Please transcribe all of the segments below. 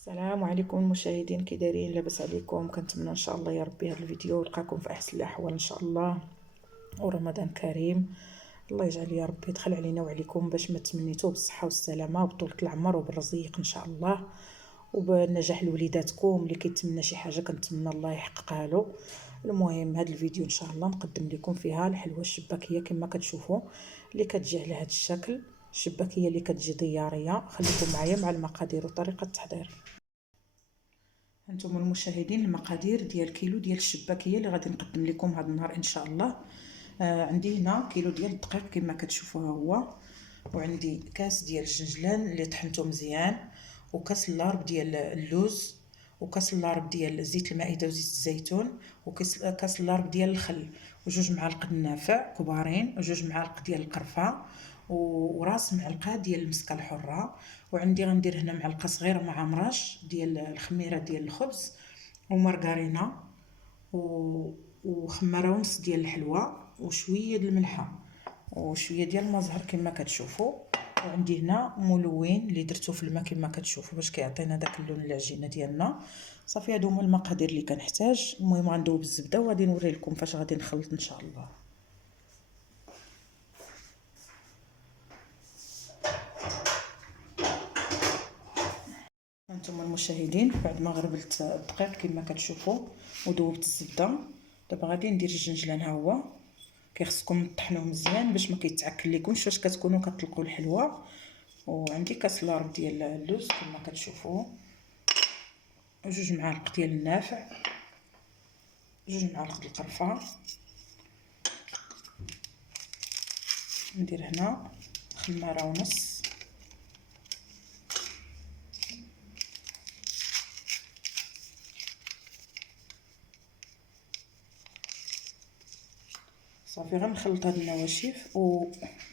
السلام عليكم المشاهدين، كي دايرين؟ لاباس عليكم؟ كنتمنى ان شاء الله يا ربي هذا الفيديو يلقاكم في احسن الاحوال ان شاء الله، ورمضان كريم. الله يجعل يا ربي يدخل علينا وعليكم باش ما تمنيتو بالصحه والسلامه وبطولة العمر وبالرزق ان شاء الله، وبالنجاح لوليداتكم. اللي كيتمنى شي حاجه كنتمنى الله يحققها له. المهم هذا الفيديو ان شاء الله نقدم لكم فيها الحلوه الشباكيه كما كتشوفوا، اللي كتجي على هذا الشكل. الشباكيه اللي كتجي دياريه. خليكم معايا مع المقادير وطريقه التحضير. هانتوما المشاهدين المقادير ديال كيلو ديال الشباكيه اللي غادي نقدم لكم هذا النهار ان شاء الله. عندي هنا كيلو ديال الدقيق كما كتشوفوا ها هو، وعندي كاس ديال الجنجلان اللي طحنته مزيان، وكاس اللارب ديال اللوز، وكاس اللارب ديال زيت المائده وزيت الزيتون، وكاس اللارب ديال الخل، وجوج معالق النافع كبارين، وجوج معالق ديال القرفه، وراس معلقه ديال المسكه الحره. وعندي غندير هنا معلقه صغيره مع مراش ديال الخميره ديال الخبز، ومارغرينا، وخماره ونص ديال الحلوى، وشويه د الملحه، وشويه ديال المزهر كما كتشوفوا. وعندي هنا ملون اللي درته في الماء كما كتشوفوا باش كيعطينا داك اللون العجينه ديالنا. صافي هادو هما المقادير اللي كنحتاج. المهم غندوب الزبده وغادي نوري لكم فاش غادي نخلط ان شاء الله. هانتوما المشاهدين بعد ما غربلت الدقيق كما كتشوفوا وذوبت الزبده، دابا غادي ندير الجنجلان. ها هو كيخصكم تطحنوه مزيان باش ما كيتعكل لكمش فاش كتكونوا كتطلقوا الحلوه. وعندي كاس لارب ديال اللوز كما كتشوفوا، وجوج معالق ديال النافع، جوج معالق القرفه. ندير هنا خماره ونص، صافي غنخلط هاد النواشف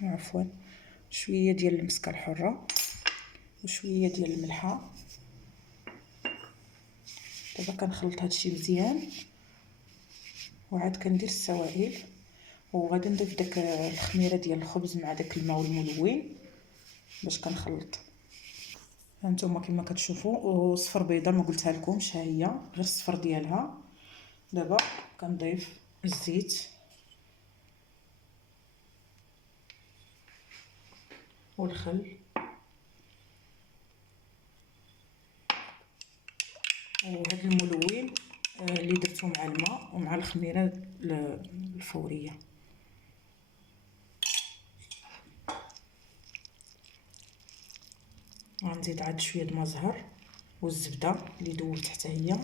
عفوا شويه ديال المسكه الحره وشويه ديال الملحه. دابا كنخلط هادشي مزيان وعاد كندير السوائل، وغادي نضيف داك الخميره ديال الخبز مع داك الماء الملون باش كنخلط. هانتوما كما كتشوفوا وصفر بيضه ما قلتها لكمش، ها هي غير الصفر ديالها. دابا كنضيف الزيت والخل وهذا الملون اللي درته مع الماء ومع الخميره الفوريه. غنزيد عاد شويه د المزهر والزبده اللي دوبت حتى هي،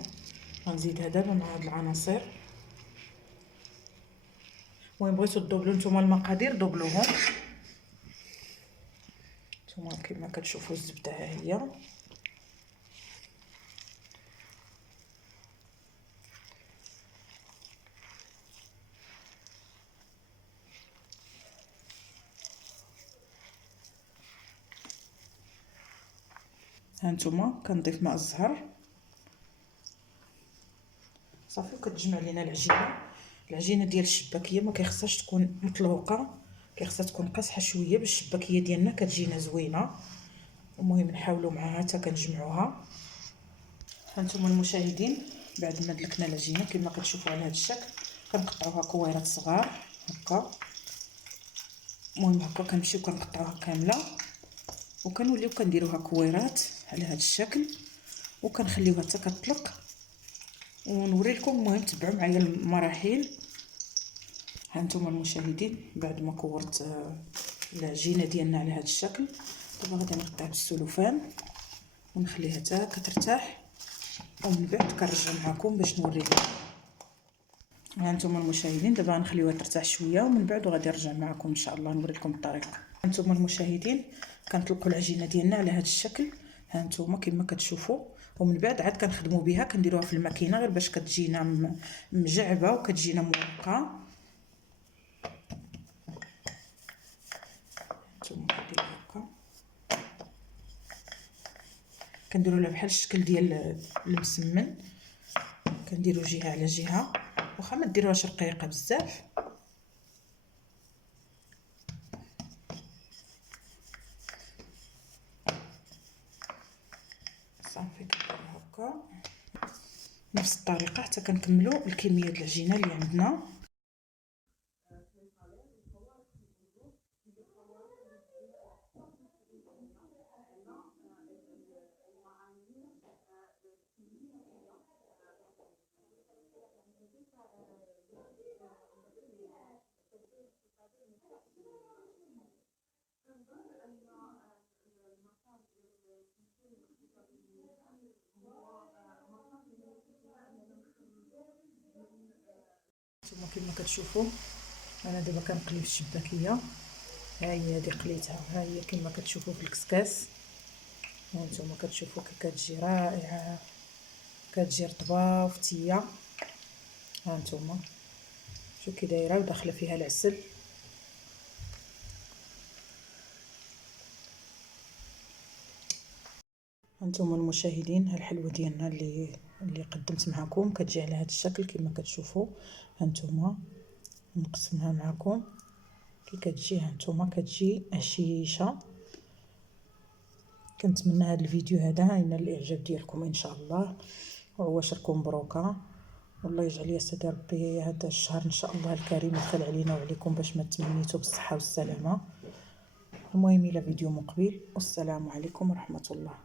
غنزيدها دابا مع هاد العناصر. المهم بغيتو تدوبلو نتوما المقادير دوبلوهم. نتوما كما كتشوفوا الزبده ها هي. هانتوما كنضيف ماء الزهر صافي، وكتجمع لينا العجينه ديال الشباكيه. ما كيخصهاش تكون مطلوقه، كيخصها تكون قاصحه شويه باش الشباكيه ديالنا كتجينا زوينه. المهم نحاولوا معها حتى كنجمعوها. هانتوما المشاهدين بعد ما دلكنا العجينه كما كتشوفوا على هذا الشكل كنقطعوها كويرات صغار هكا. المهم هكا كنمشيو كنقطعوها كامله وكنوليو كنديروها كويرات على هذا الشكل وكنخليوها حتى كتطلق ونوري لكم. المهم تبعوا معايا المراحل. هانتوما المشاهدين بعد ما كورت العجينه ديالنا على هذا الشكل، دابا غادي نقطع بالسلوفان ونخليها حتى كترتاح، ومن بعد كنرجع معكم باش نوري لكم. هانتوما المشاهدين دابا غنخليوها ترتاح شويه ومن بعد غادي نرجع معكم ان شاء الله نوري لكم الطريقه. هانتوما المشاهدين كنطلقوا العجينه ديالنا على هذا الشكل هانتوما كما كتشوفوا، ومن بعد عاد كنخدموا بها كنديروها في الماكينه غير باش كتجينا مجعبه وكتجينا مرقه. هانتوما كنديروا هكا، كنديروا لها بحال الشكل ديال المسمن، كنديروا جهه على جهه واخا ما ديروهاش رقيقه بزاف. صافي كنديروا هكا نفس الطريقه حتى كنكملوا الكميه ديال العجينه اللي عندنا. نتوما كما كتشوفوا انا دابا كنقلي في الشباكيه. ها هي هذه قليتها، ها هي كما كتشوفوا في الكسكاس. ها نتوما كتشوفوا كي كتجي رائعه، كتجي رطبه وفتيه. ها نتوما شوفوا كي دايره وداخله فيها العسل. هانتوما المشاهدين، ها الحلوه ديالنا اللي قدمت معكم كتجي على هذا الشكل كما كتشوفوا. هانتوما نقسمها معكم كي كتجي. هانتوما كتجي هشيشه. كنتمنى هذا الفيديو هذا ينال الاعجاب ديالكم ان شاء الله، وعواشركم مبروكه، والله يجعل يا سيدي ربي هذا الشهر ان شاء الله الكريم يدخل علينا وعليكم باش ما تمنيتو بالصحه والسلامه. المهم الى فيديو مقبل، والسلام عليكم ورحمه الله.